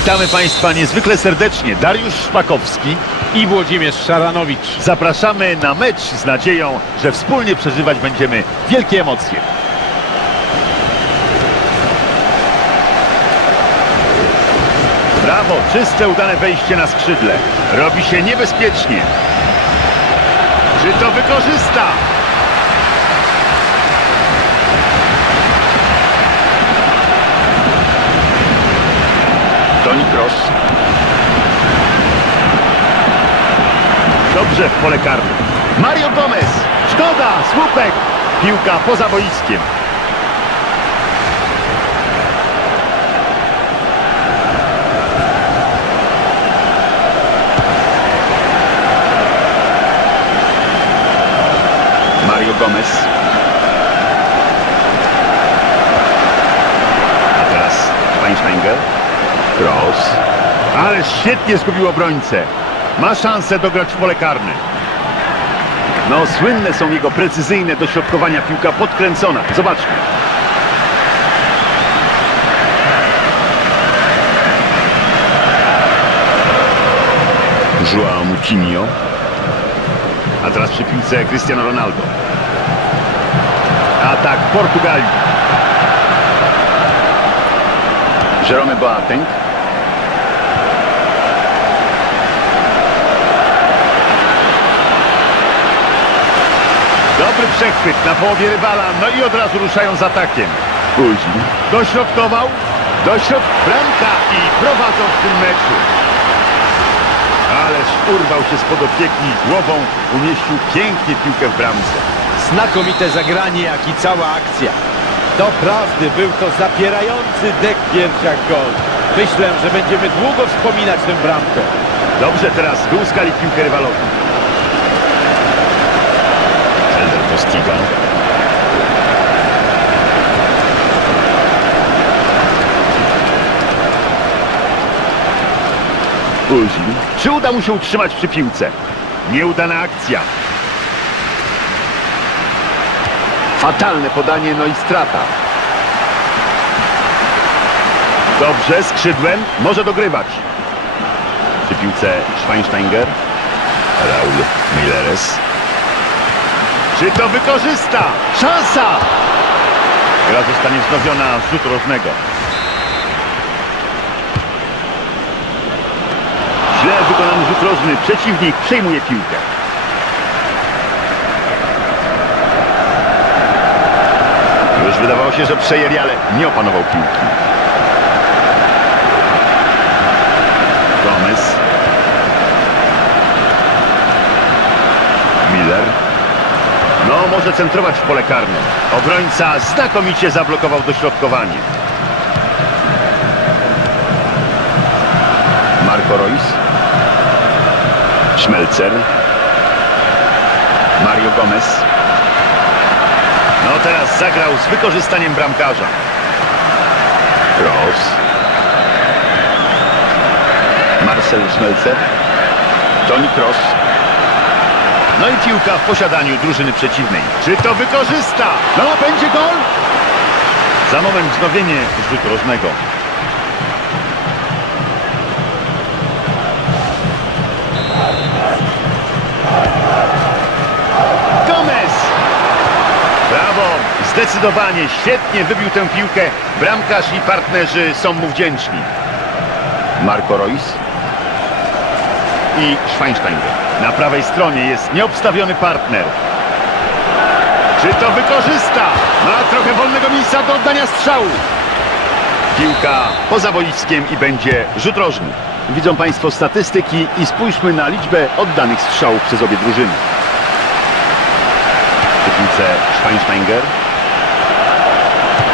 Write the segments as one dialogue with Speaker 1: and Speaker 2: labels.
Speaker 1: Witamy Państwa niezwykle serdecznie. Dariusz Szpakowski.
Speaker 2: i Włodzimierz Szaranowicz.
Speaker 1: Zapraszamy na mecz z nadzieją, że wspólnie przeżywać będziemy wielkie emocje. Brawo, czyste, udane wejście na skrzydle. Robi się niebezpiecznie. Czy to wykorzysta? Toni Kroos. Dobrze w pole karne. Mario Gomez. Szkoda, słupek. Piłka poza boiskiem. Mario Gomez. A teraz Schweinsteiger. Cross. Ale świetnie zgubił obrońcę. Ma szansę dograć w pole karne. No, słynne są jego precyzyjne dośrodkowania. Piłka podkręcona. Zobaczmy. Joao Moutinho. A teraz przy piłce Cristiano Ronaldo. Atak Portugalii. Jerome Boateng. Dobry przechwyt na połowie rywala, no i od razu ruszają z atakiem. Później. Dośrodkował, dośrod bramka i prowadzą w tym meczu. Ależ urwał się spod opieki i głową umieścił pięknie piłkę w bramce.
Speaker 2: Znakomite zagranie, jak i cała akcja. Doprawdy był to zapierający dek piersiach gol. Myślę, że będziemy długo wspominać tę bramkę.
Speaker 1: Dobrze teraz wyłuskali piłkę rywalowi. Postiga. Uzil. Czy uda mu się utrzymać przy piłce? Nieudana akcja. Fatalne podanie, no i strata. Dobrze, skrzydłem, może dogrywać. Przy piłce Schweinsteiger. Raul Mileres. Czy to wykorzysta? Szansa! Gra zostanie wznowiona z rzutu rożnego. Źle wykonany rzut rożny. Przeciwnik przejmuje piłkę. Już wydawało się, że przejęli, ale nie opanował piłki. Gomez. Miller. No, może centrować w pole karne. Obrońca znakomicie zablokował dośrodkowanie. Marco Reus. Schmelzer. Mario Gomez. No teraz zagrał z wykorzystaniem bramkarza. Ross. Marcel Schmelzer. Toni Kroos. No i piłka w posiadaniu drużyny przeciwnej. Czy to wykorzysta? No, będzie gol? Za moment wznowienie rzutu rożnego. Gomez! Brawo! Zdecydowanie, świetnie wybił tę piłkę. Bramkarz i partnerzy są mu wdzięczni. Marco Reus i Schweinsteiger. Na prawej stronie jest nieobstawiony partner. Czy to wykorzysta? Ma trochę wolnego miejsca do oddania strzału. Piłka poza boiskiem i będzie rzut rożny. Widzą Państwo statystyki i spójrzmy na liczbę oddanych strzałów przez obie drużyny. Przy piłce Schweinsteiger.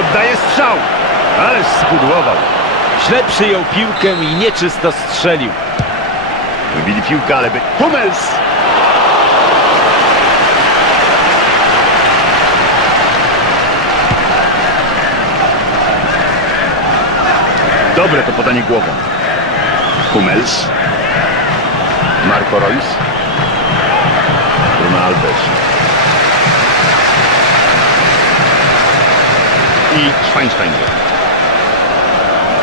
Speaker 1: Oddaje strzał. Ależ spudłował.
Speaker 2: Źle przyjął piłkę i nieczysto strzelił.
Speaker 1: Wybili piłkę, ale by... Hummels! Dobre to podanie głową. Hummels. Marco Reus. Bruno Alves. I Schweinsteiger.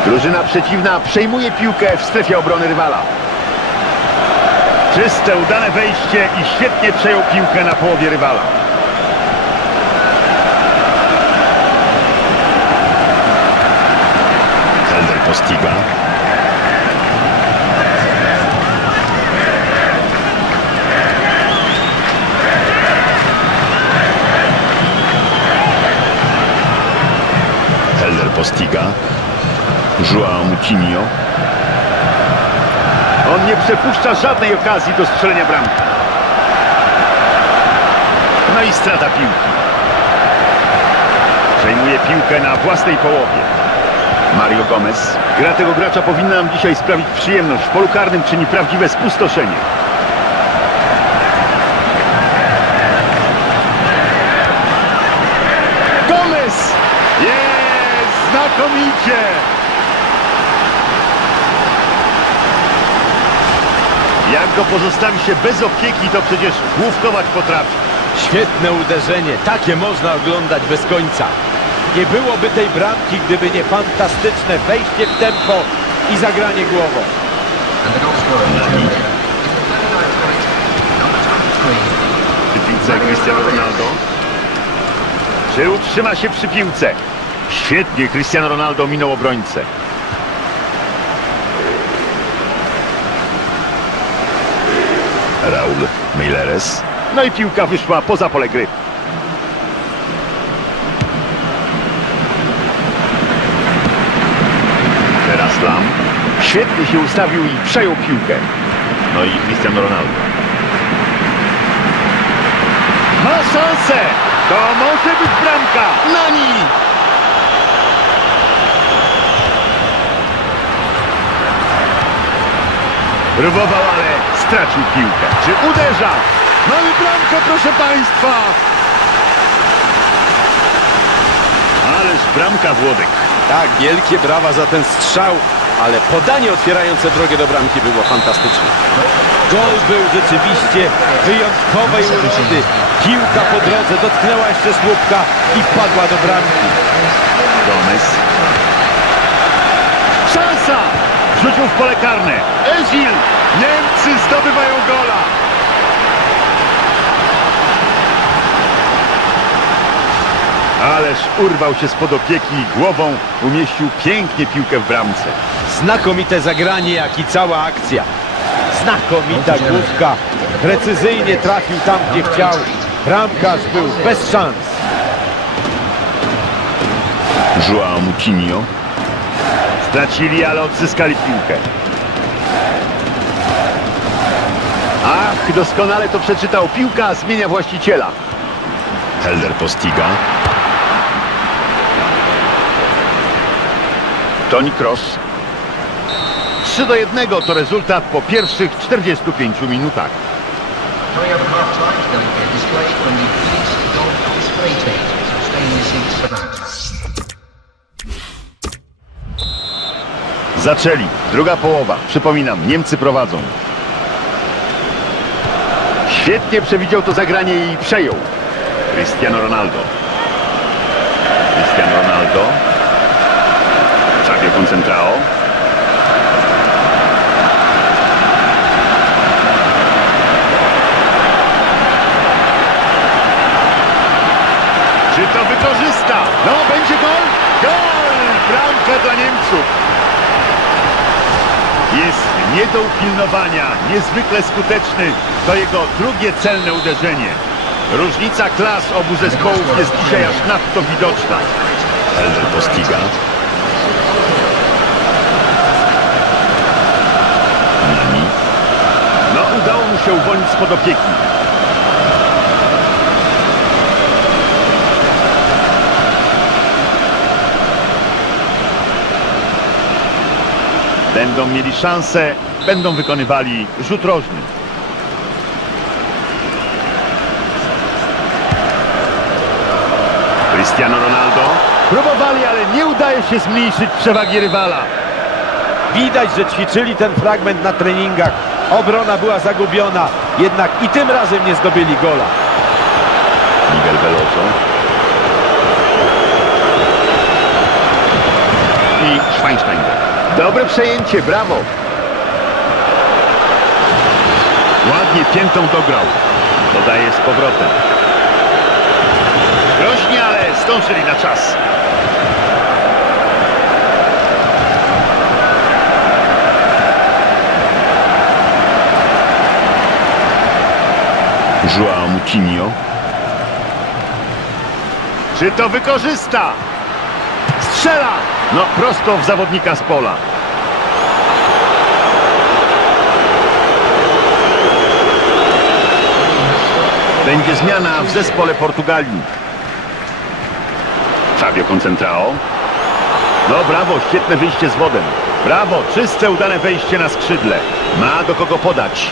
Speaker 1: Drużyna przeciwna przejmuje piłkę w strefie obrony rywala. Czyste, udane wejście i świetnie przejął piłkę na połowie rywala. Helder postiga. Helder postiga. Joao Moutinho. On nie przepuszcza żadnej okazji do strzelenia bramki. No i strata piłki. Przejmuje piłkę na własnej połowie. Mario Gomez. Gra tego gracza powinna nam dzisiaj sprawić przyjemność. W polu karnym czyni prawdziwe spustoszenie. Gomez! Jest! Znakomicie! Jak go pozostawi się bez opieki, to przecież główkować potrafi.
Speaker 2: Świetne uderzenie, takie można oglądać bez końca. Nie byłoby tej bramki, gdyby nie fantastyczne wejście w tempo i zagranie głową.
Speaker 3: And the goal scorer is Joe Taylor. Number 23.
Speaker 1: Przy piłce Cristiano Ronaldo. Czy utrzyma się przy piłce? Świetnie Cristiano Ronaldo minął obrońcę. Meireles. No i piłka wyszła poza pole gry. Teraz Lam. Świetnie się ustawił i przejął piłkę. No i Cristiano Ronaldo. Ma szansę! To może być bramka! Nani! Próbował, ale stracił piłkę. Czy uderza? Mamy bramkę, proszę Państwa! Ależ bramka Włodek.
Speaker 2: Tak, wielkie brawa za ten strzał, ale podanie otwierające drogę do bramki było fantastyczne. Gol był rzeczywiście wyjątkowej urody. Piłka po drodze dotknęła jeszcze słupka i wpadła do bramki.
Speaker 1: Gomez. Szansa! Wrzucił w pole karne. Ezil! Niemcy zdobywają gola! Ależ urwał się spod opieki i głową umieścił pięknie piłkę w bramce.
Speaker 2: Znakomite zagranie, jak i cała akcja. Znakomita główka. Precyzyjnie trafił tam, gdzie chciał. Bramkarz był bez szans.
Speaker 1: Joao Moutinho. Stracili, ale odzyskali piłkę. Ach, doskonale to przeczytał. Piłka zmienia właściciela. Helder postiga. Toni Kroos. 3 do 1 to rezultat po pierwszych 45 minutach.
Speaker 3: Coming
Speaker 1: Zaczęli. Druga połowa. Przypominam, Niemcy prowadzą. Świetnie przewidział to zagranie i przejął. Cristiano Ronaldo. Cristiano Ronaldo. Xavier Concentrao. Czy to wykorzysta? No, będzie gol? Gol! Bramka dla Niemców. Jest nie do upilnowania, niezwykle skuteczny. To jego drugie celne uderzenie. Różnica klas obu zespołów jest dzisiaj aż nadto widoczna. Elder postiga. No, udało mu się uwolnić spod opieki. Będą mieli szansę, będą wykonywali rzut rożny. Cristiano Ronaldo. Próbowali, ale nie udaje się zmniejszyć przewagi rywala.
Speaker 2: Widać, że ćwiczyli ten fragment na treningach. Obrona była zagubiona, jednak i tym razem nie zdobyli gola.
Speaker 1: Miguel Veloso. I Schweinsteiger. Dobre przejęcie, brawo. Ładnie piętą dograł. Podaje z powrotem. Groźnie, ale zdążyli na czas. Joao Moutinho. Czy to wykorzysta? Strzela! No prosto w zawodnika z pola. Będzie zmiana w zespole Portugalii. Fabio Concentrao. No brawo, świetne wyjście z wodem. Brawo, czyste, udane wejście na skrzydle. Ma do kogo podać.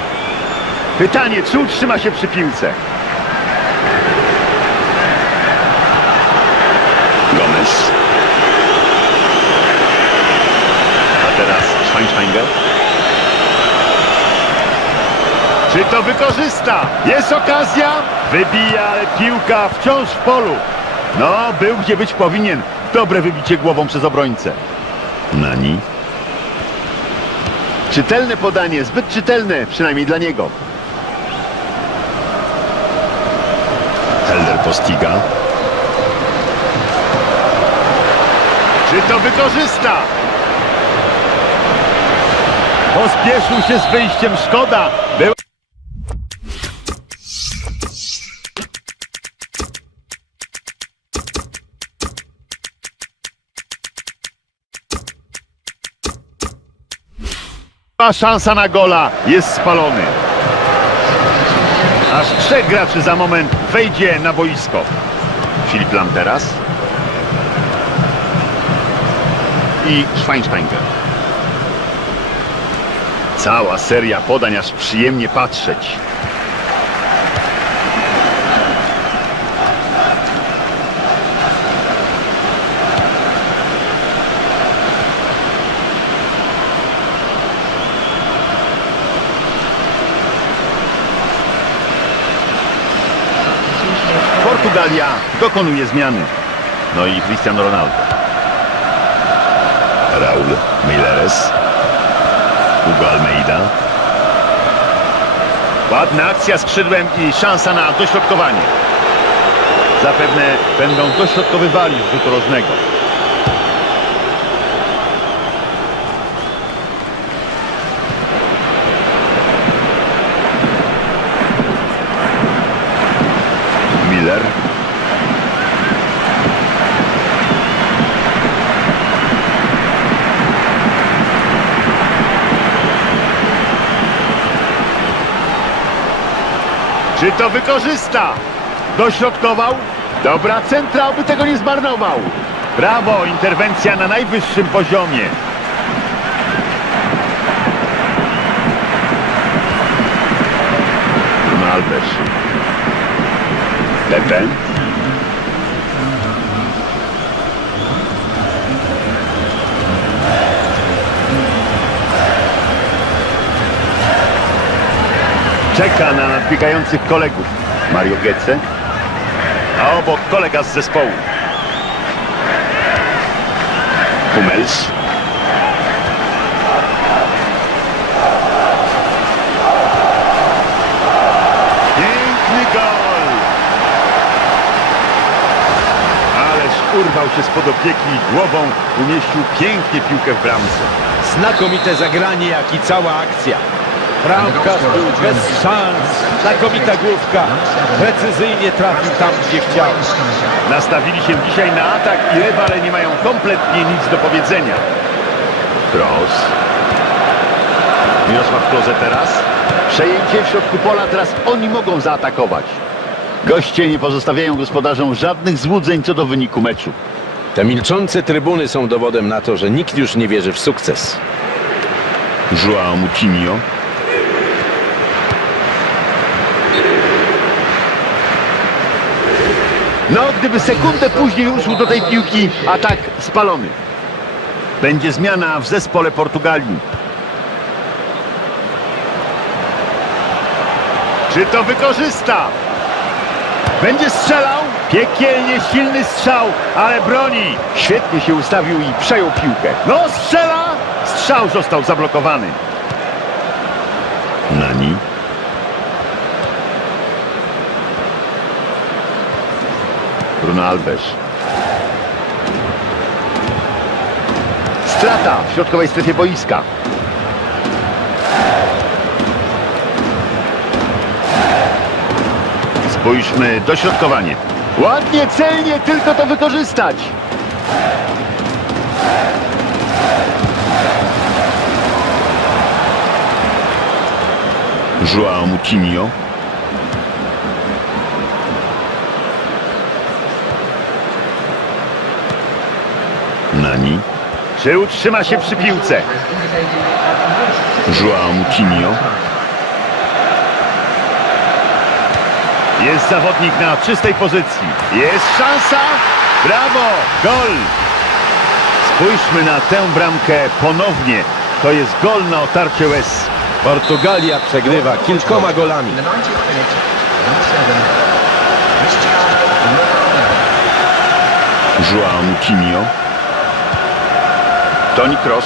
Speaker 1: Pytanie, czy utrzyma się przy piłce? Gomez. A teraz Czy to wykorzysta? Jest okazja. Wybija, ale piłka wciąż w polu. No, był gdzie być powinien. Dobre wybicie głową przez obrońcę. Nani. Czytelne podanie, zbyt czytelne, przynajmniej dla niego. Helder postiga. Czy to wykorzysta? Pospieszył się z wyjściem, szkoda. Był... Szansa na gola, jest spalony. Aż trzech graczy za moment wejdzie na boisko. Filip Lam teraz. I Schweinsteiger. Cała seria podań, aż przyjemnie patrzeć. Portugalia dokonuje zmiany. No i Cristiano Ronaldo. Raul Meireles. Hugo Almeida. Ładna akcja skrzydłem i szansa na dośrodkowanie. Zapewne będą dośrodkowywali z rzutu rożnego. Miller. Czy to wykorzysta? Dośrodkował? Dobra centra, by tego nie zmarnował. Brawo, interwencja na najwyższym poziomie. Alves. Pepe. Czeka na nadbiegających kolegów. Mario Goetze. A obok kolega z zespołu. Hummels. Piękny gol! Ależ urwał się spod opieki i głową umieścił pięknie piłkę w bramce.
Speaker 2: Znakomite zagranie, jak i cała akcja. Bramkarz był bez szans. Znakomita główka. Precyzyjnie trafił tam, gdzie chciał.
Speaker 1: Nastawili się dzisiaj na atak i rywale nie mają kompletnie nic do powiedzenia. Cross. Mirosław Kloze teraz. Przejęcie w środku pola, teraz oni mogą zaatakować. Goście nie pozostawiają gospodarzom żadnych złudzeń co do wyniku meczu.
Speaker 2: Te milczące trybuny są dowodem na to, że nikt już nie wierzy w sukces.
Speaker 1: Joao Moutinho. No, gdyby sekundę później ruszył do tej piłki, atak spalony. Będzie zmiana w zespole Portugalii. Czy to wykorzysta? Będzie strzelał? Piekielnie silny strzał, ale broni. Świetnie się ustawił i przejął piłkę. No strzela! Strzał został zablokowany. Nani. Alves. Strata w środkowej strefie boiska. Spójrzmy, dośrodkowanie. Ładnie, celnie, tylko to wykorzystać. João Moutinho. Nani. Czy utrzyma się przy piłce? João Moutinho. Jest zawodnik na czystej pozycji. Jest szansa. Brawo! Gol! Spójrzmy na tę bramkę ponownie. To jest gol na otarcie łez.
Speaker 2: Portugalia przegrywa kilkoma golami.
Speaker 3: In the 90th minute, number seven, Cristiano Ronaldo.
Speaker 1: João Moutinho. Toni Kroos.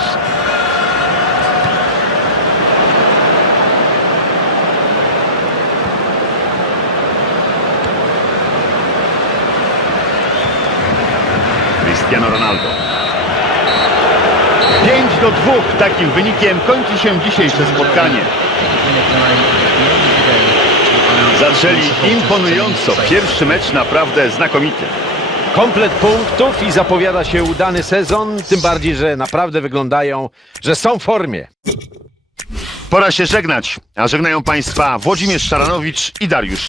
Speaker 1: Cristiano Ronaldo. 5 do 2 takim wynikiem kończy się dzisiejsze spotkanie. Zaczęli imponująco. Pierwszy mecz naprawdę znakomity.
Speaker 2: Komplet punktów i zapowiada się udany sezon, tym bardziej, że naprawdę wyglądają, że są w formie.
Speaker 1: Pora się żegnać, a żegnają Państwa Włodzimierz Szaranowicz i Dariusz